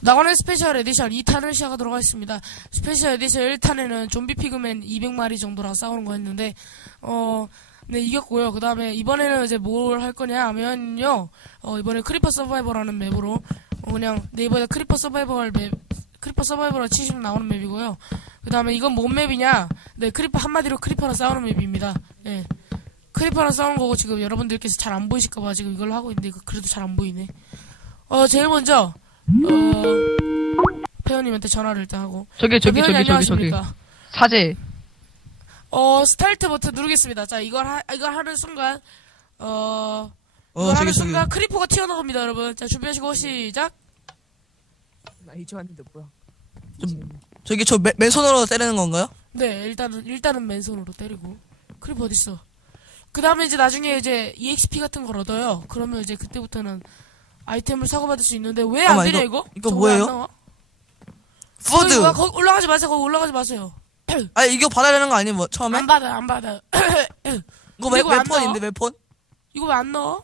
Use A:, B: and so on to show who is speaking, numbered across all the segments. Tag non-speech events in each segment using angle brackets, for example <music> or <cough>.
A: 나가는 스페셜 에디션 2탄을 시작하도록 하겠습니다. 스페셜 에디션 1탄에는 좀비 피그맨 200마리 정도랑 싸우는 거였는데, 어, 네, 이겼고요. 그 다음에 이번에는 이제 뭘 할 거냐 하면요, 어, 이번에 크리퍼 서바이벌하는 맵으로, 어, 그냥 네이버에 크리퍼 서바이벌 맵, 크리퍼 서바이벌을 치시면 나오는 맵이고요. 그 다음에 이건 뭔 맵이냐? 네, 크리퍼, 한마디로 크리퍼랑 싸우는 맵입니다. 예. 크리퍼랑 싸우는 거고 지금 여러분들께서 잘 안 보이실까봐 지금 이걸 하고 있는데, 그래도 잘 안 보이네. 어, 제일 먼저, 어, 회원님한테 전화를 일단 하고.
B: 저기 저기 저기 저기 저기? 사제
A: 어, 스타트 버튼 누르겠습니다. 자, 이걸 하, 이걸 하는 순간, 어, 이걸
C: 어,
A: 하는
C: 저기, 저기.
A: 순간 크리퍼가 튀어나옵니다, 여러분. 자, 준비하시고 시작.
D: 나 이제 왔는데 뭐야?
C: 저기 저 맨, 맨손으로 때리는 건가요?
A: 네, 일단은, 일단은 맨손으로 때리고. 크리퍼 어딨어? 그 다음에 이제 나중에 이제 EXP 같은 걸 얻어요. 그러면 이제 그때부터는 아이템을 사고받을 수 있는데, 왜안
C: 잠깐만,
A: 되냐,
C: 이거-
A: 이거?
C: 이거
A: 저거 왜안
C: 뭐예요?
A: 나와?
C: 푸드!
A: 와- 거기 올라가지 마세요, 거기 올라가지 마세요. <clears throat>
C: 아 이거 받아야 되는 거 아니에요? 뭐, 처음에?
A: 안 받아, 안 받아. <clears throat>
C: 이거 웹,
A: 이거 안
C: 웹폰인데 웹폰?
A: 이거 왜 안 넣어?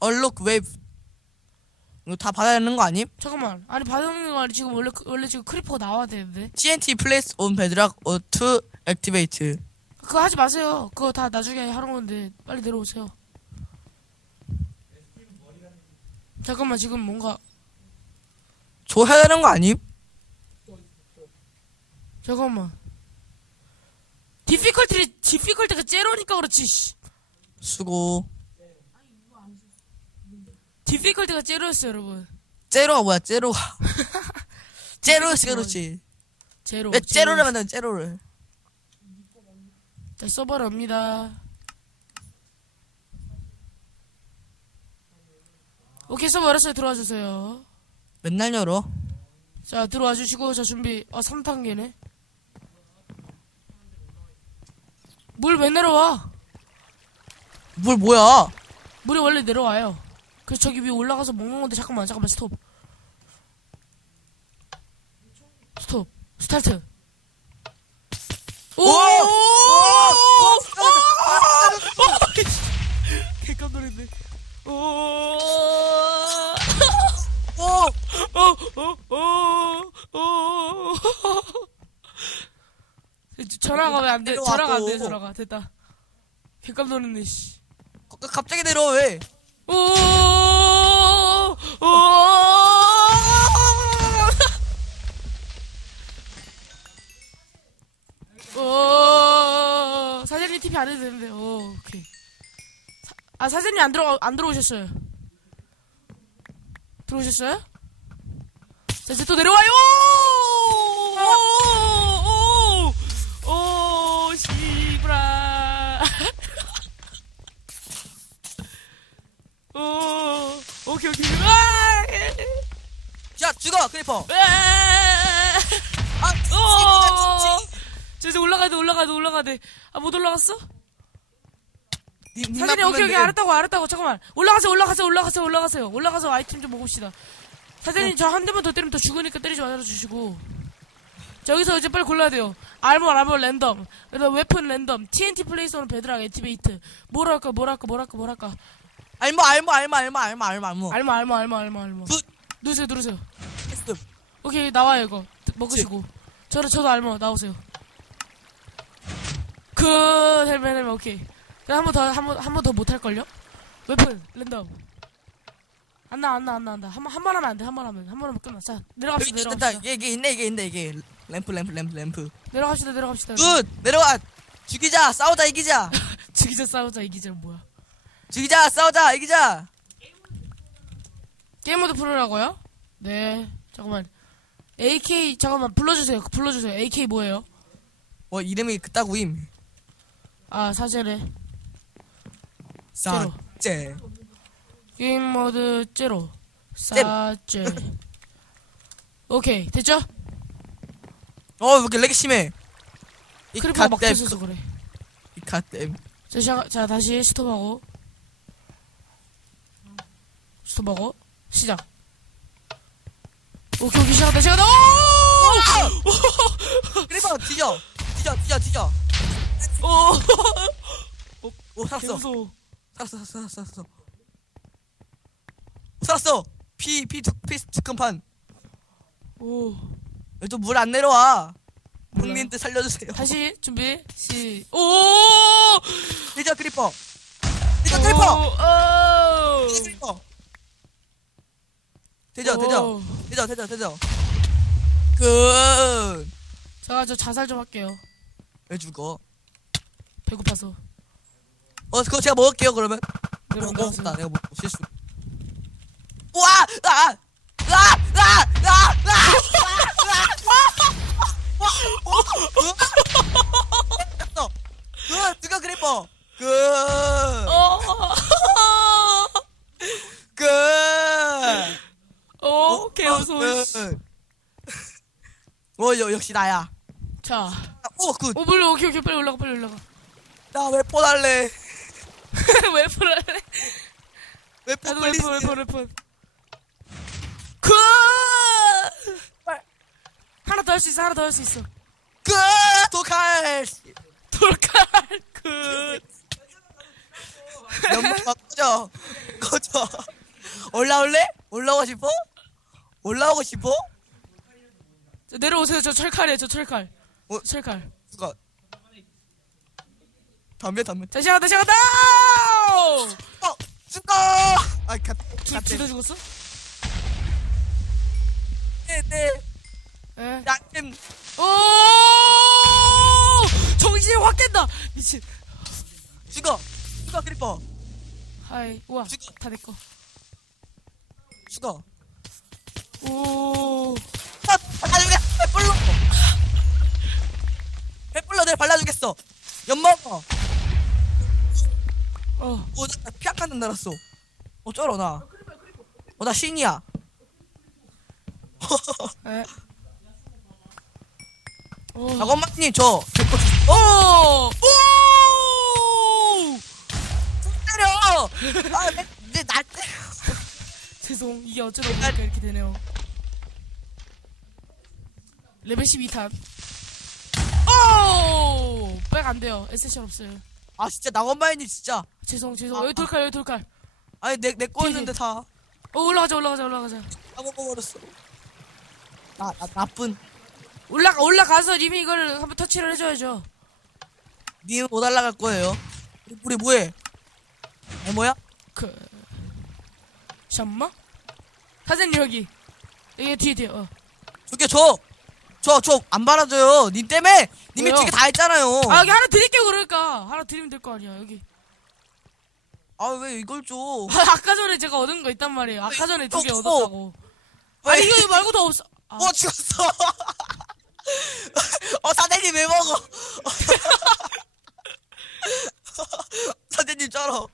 C: 얼룩 웹 이거 다 받아야 되는 거 아님?
A: 잠깐만. 아니, 받는 거 아니, 지금 원래, 그- 원래 지금 크리퍼가 나와야 되는데.
C: TNT place on bedrock or to activate
A: 그거 하지 마세요. 그거 다 나중에 하는 건데 빨리 내려오세요. 잠깐만 지금 뭔가
C: 저 해야 되는 거 아님?
A: 잠깐만. 디피컬티를 디피컬티가 제로니까 그렇지. 씨.
C: 수고
A: 디피컬티가 제로였어요, 여러분.
C: 제로가 뭐야 제로가 <laughs> 제로였어 그렇지
A: 제로.
C: 왜 제로를
A: 제로.
C: 만드는 제로를
A: 자, 서버를 옵니다. 오케이, 서버 열었어요. 들어와 주세요.
C: 맨날 열어
A: 자, 들어와 주시고 자, 준비. 아, 3단계네. 물 왜 내려와?
C: 뭘 뭐야
A: 물이 원래 내려와요. 그래서 저기 위에 올라가서 먹는 건데 잠깐만 잠깐만 스톱. 스톱. 스타트. 오!
C: 오!
A: 개깜 놀랐네. 오!
C: 오!
A: 어, 어, 어, 어. 전화가 왜 안 돼?
C: 내려와,
A: 전화가 안 돼,
C: 또.
A: 전화가. 됐다. 개깜 놀랐네, 씨.
C: 가- 갑자기 내려와 왜
A: 오! 오! 오! 사장님 TV 안 해도 되는데. 오, 오케이. 사- 아, 사장님 안 들어 안 들어오셨어요. 들어오셨어요? 자, 이제 또 내려와요! 오! 오! 오! 시브라. <laughs> 오, 오케이, 오케이. 아!
C: 야 죽어 크리퍼
A: 아!
C: 아
A: 오!
C: 찌찌찌찌.
A: 저 이제 올라가야 돼, 올라가야 돼, 올라가야 돼. 아, 못 올라갔어? 사장님, 오케이, 오케이,
C: 돼.
A: 알았다고, 알았다고. 잠깐만. 올라가세요, 올라가세요, 올라가세요, 올라가세요. 올라가서 아이템 좀 먹읍시다. 사장님, 저 한 대만 더 때리면 더 죽으니까 때리지 말아 주시고. 자, 여기서 이제 빨리 골라야 돼요. 알모, 알모, 랜덤. 그다음 웨폰 랜덤. TNT 플레이스온 베드락 액티베이트. 뭐랄까, 뭐랄까, 뭐랄까, 뭐랄까.
C: 알모 알모 알모 알모 알모 알모 알모
A: 알모, 알모, 알모, 알모, 알모.
C: 굿.
A: 누르세요, 누르세요.
C: 했음.
A: 오케이, 나와요, 이거. 먹으시고. 저도, 저도 알모, 나오세요. 그, 헬멧, 헬멧, 오케이. 한 번 더, 한 번, 한 번 더 못할걸요? 웨폰, 랜덤. 안 나, 안 나, 안 나, 안 나. 한 번, 한 번 하면 안 돼, 한 번 하면. 한 번 하면 끝나. 자, 내려갑시다, 내려갑시다.
C: 이게 이게 있네 이게 있네 이게 램프 램프 램프 램프
A: 내려갑시다, 내려갑시다.
C: 굿 내려와 죽이자 싸우자 이기자 <laughs>
A: 죽이자, 싸우자, 이기자, 뭐야.
C: 죽이자 싸우자 이기자
A: 게임 모드 풀으라고요? 네. 잠깐만. AK, 잠깐만, 불러주세요. 불러주세요. AK 뭐예요?
C: 뭐 이름이 그따구임
A: 아, 사 제네.
C: 싸제
A: 게임 모드 제로. 사제 오케이 됐죠?
C: 어 왜 이렇게 렉이 심해. 이
A: 크리퍼가 막 터져서 그래.
C: 이 갓댐
A: 자, 시작, 자 다시 스톱하고. 스톱하고. 시작. 오케이 오케이 시작한다 시작한다.
C: 크리퍼 뒤져. 뒤져 뒤져 뒤져.
A: 오!
C: 오 살았어
A: 개무서워
C: 살았어 살았어 살았어 살았어 피, 피, 두, 피, 두칸판.
A: 오.
C: 또 물 안 내려와. 국민들 살려주세요.
A: 다시 준비 시. 오.
C: 리저 크리퍼. 리저 크리퍼.
A: 오.
C: 리저 크리퍼. 되죠, 되죠. 되죠, 되죠, 되죠. 그,
A: 제가 저 자살 좀 할게요.
C: 왜 죽어?
A: 배고파서.
C: 어, 그거 제가 먹을게요, 그러면.
A: 네, 먹었어요.
C: 먹었다, 내가 먹고 실수. 우와! 아! 아! 아! 아! 아! 아! 그, 누가 크리퍼? 그,
A: 어.
C: 그,
A: 어. 개무서워. 씨.
C: 그. 어, 여, 역시 나야.
A: 자.
C: 아, 오, 굿.
A: 오 물러 오케이 오케이 빨리 올라가 빨리 올라가.
C: 나 웨폰 할래. <laughs>
A: 왜 풀할래?
C: 웨폰 플리즈.
A: 웨폰 웨폰 웨폰. 그. 하나 더 할 수 있어 하나 더 할 수 있어.
C: 그, 도칼.
A: 돌칼 그.
C: 연막 꺼져. 꺼져. 올라올래? 올라오고 싶어? 올라오고 싶어?
A: 저 내려오세요 저 철칼이에요 저 철칼.
C: 어?
A: 철칼.
C: 누가? 담배, 담배.
A: 다시 한다 다시 한다.
C: 어! 죽어! 아, 갓, 갓,
A: 둘다 죽었어?
C: 네, 네.
A: 예.
C: 양팀.
A: 오! 정신이 확 깬다. 미친.
C: 죽어! 죽어, 크리퍼.
A: 하이. 우와.
C: 죽어.
A: 다 내꺼.
C: 죽어.
A: 오.
C: 아, 발라주겠어! 배불러! <laughs> 배불러, 내가 발라주겠어! 엿먹어!
A: 어.
C: 나 피아칸 단 날았어. 어쩌러, 나. 어, 나 신이야.
A: 에. 오.
C: 작업만님, 저, 주
A: 오! 오!
C: 때려! 아, 내, 내, 날 때려.
A: 죄송. 이게 어쩌다 보니까 이렇게 되네요. 레벨 12탄. 오! 백 안 돼요. 에세션 없어요.
C: 아, 진짜, 낙원마인님, 진짜.
A: 죄송, 죄송.
C: 아,
A: 여기 돌칼, 여기 돌칼.
C: 아니, 내, 내
A: 뒤에,
C: 거였는데 다.
A: 어, 올라가자, 올라가자, 올라가자.
C: 다 먹어버렸어. 나, 나, 나쁜.
A: 올라가, 올라가서 님이 이걸 한번 터치를 해줘야죠.
C: 님못 올라갈 거예요. 우리, 뭐해? 에, 뭐야?
A: 그, 샴마? 사장님, 여기. 여기 뒤에, 뒤에, 어.
C: 저기, 저! 저, 저, 안 받아줘요. 님 때문에! 님이
A: 왜요?
C: 두개 다 했잖아요.
A: 아, 여기 하나 드릴게요, 그러니까. 하나 드리면 될 거 아니야, 여기.
C: 아, 왜 이걸 줘? <laughs>
A: 아, 아까 전에 제가 얻은 거 있단 말이에요. 아까 전에 두 개
C: 어, 어.
A: 얻었다고.
C: 왜?
A: 아니, 이거 말고 더 없어. 아,
C: 어, 죽었어. <laughs> 어, 사장님 왜 먹어? <laughs> 사장님 쩔어.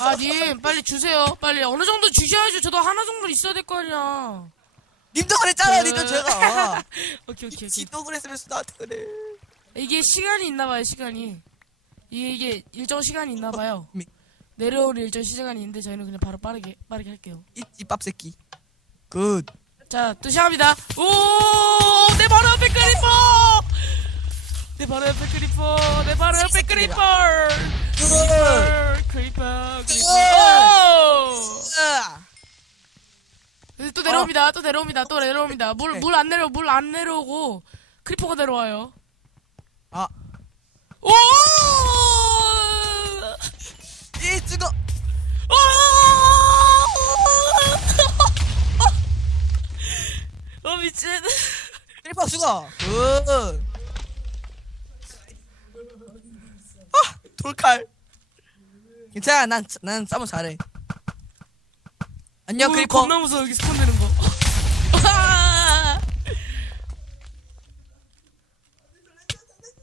A: 아, 님, 빨리 주세요. 빨리. 어느 정도 주셔야죠. 저도 하나 정도 있어야 될 거 아니야.
C: 님도 그랬잖아요,
A: 그-
C: 님도 제가. <laughs>
A: 오케이, 오케이, 오케이.
C: 지도 그랬으면서 나한테 그래.
A: 이게 시간이 있나봐요, 시간이. 이게, 이게 일정 시간이 있나봐요.
C: 미-
A: 내려오는 일정 시간이 있는데 저희는 그냥 바로 빠르게, 빠르게 할게요.
C: 이집 밥새끼. 굿.
A: 자, 또 시작합니다. 오! 내 바로 옆에 크리퍼! 내 바로 옆에 크리퍼! 내 바로 옆에 크리퍼!
C: 굿.
A: 크리퍼, 크리퍼. 또 내려옵니다. 또 내려옵니다. 또 내려옵니다. 물,
C: 네.
A: 물안 내려, 물 안 내려오고, 크리퍼가 내려와요.
C: 아,
A: 오!
C: 이 죽어.
A: 오! 어, 미친.
C: 크리퍼 죽어. 굿. 아, 돌칼. 괜찮아, 난, 난 싸움 잘해. 안녕,
A: 오,
C: 크리퍼.
A: 겁나 무서워, 여기 스폰 되는 거. 아!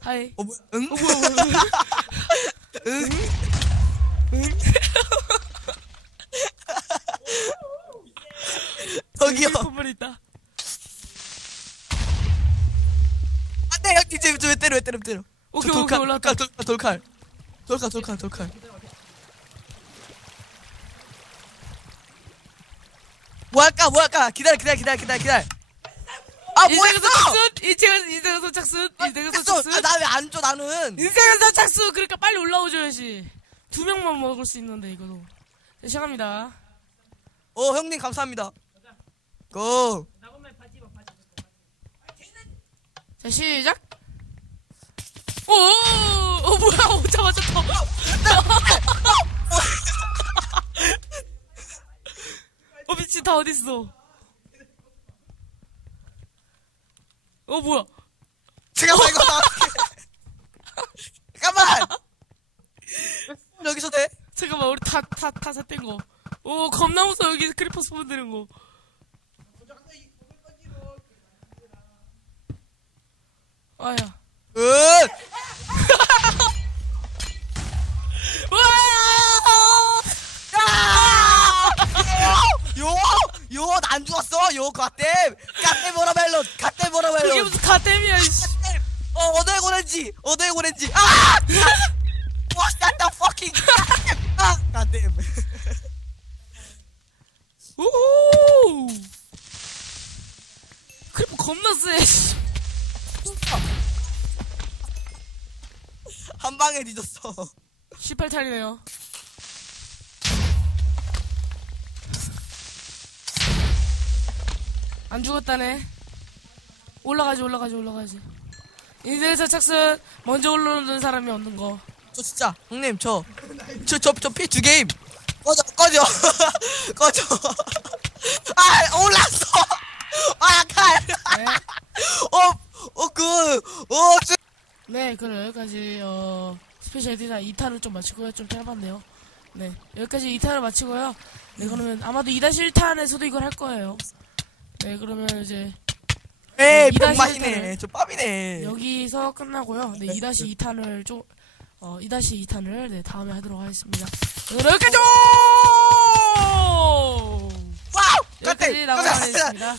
A: <laughs> 하이.
C: 어, 뭐, 응?
A: 어, 뭐야, 뭐야, 뭐야. <laughs>
C: 응? <laughs> 저기요.
A: 컴플 있다.
C: 안 돼, 형, 이제 왜 때려, 왜 때려, 왜 때려.
A: 오케이,
C: 저
A: 오케이, 올라왔다.
C: 돌칼, 돌칼, 돌칼. 돌칼, 돌칼, 뭐 할까 뭐 할까? 기다려 기다려 기다려 기다려 기다려. 아 뭐했어?
A: 착순? 인생에서 인생에서 착순? 아, 인생에서 착순?
C: 아, 나왜 안 줘 나는?
A: 인생에서 착순! 그러니까 빨리 올라오줘야지. 두 명만 먹을 수 있는데 이거도. 네, 시작합니다.
C: 어 형님 감사합니다. 고
A: 자 시작. 오어 뭐야. 오자마자 더. 다 어디 있어? 어 뭐야?
C: 잠깐만 이거 나. 잠깐만. 여기서 돼?
A: 잠깐만 우리 다 다다 삿된 거. 오 겁나 무서워 여기 크리퍼 스폰 되는 거. 아야.
C: 으. 요! 요! 난 죽었어! 요, 갓댐! 갓댐 워터멜론! 갓댐
A: 그게
C: 갓댐! 어, 어더의 오렌지! 어더의 오렌지! 아! <laughs> What's that the fucking 아! 갓댐!
A: 오. 크리퍼 겁나 세. 씨.
C: 한 방에 뒤졌어.
A: 18탄이네요. 안 죽었다네. 올라가지, 올라가지, 올라가지. 인생에서 착순, 먼저 올라오는 사람이 얻는 거.
C: 저 진짜, 형님, 저, 저, 저, 저 피 두 게임! 꺼져, 꺼져! <laughs> 꺼져! 아, 올랐어! 아, 칼!
A: 네. <laughs>
C: 어, 어, 그, 어, 저,
A: 네, 그럼 여기까지, 어, 스페셜 에디터 2탄을 좀 마치고요. 좀 짧았네요. 네, 여기까지 2탄을 마치고요. 네, 그러면 아마도 2-1탄에서도 이걸 할 거예요. 네, 그러면 이제 다시
C: 병맛이네. 저 빰이네.
A: 여기서 끝나고요. 네, 2-2탄을 좀, 어, 2-2탄을 네, 다음에 하도록 하겠습니다. 오늘 여기까지!
C: 와우!
A: 여기까지! 나가겠습니다.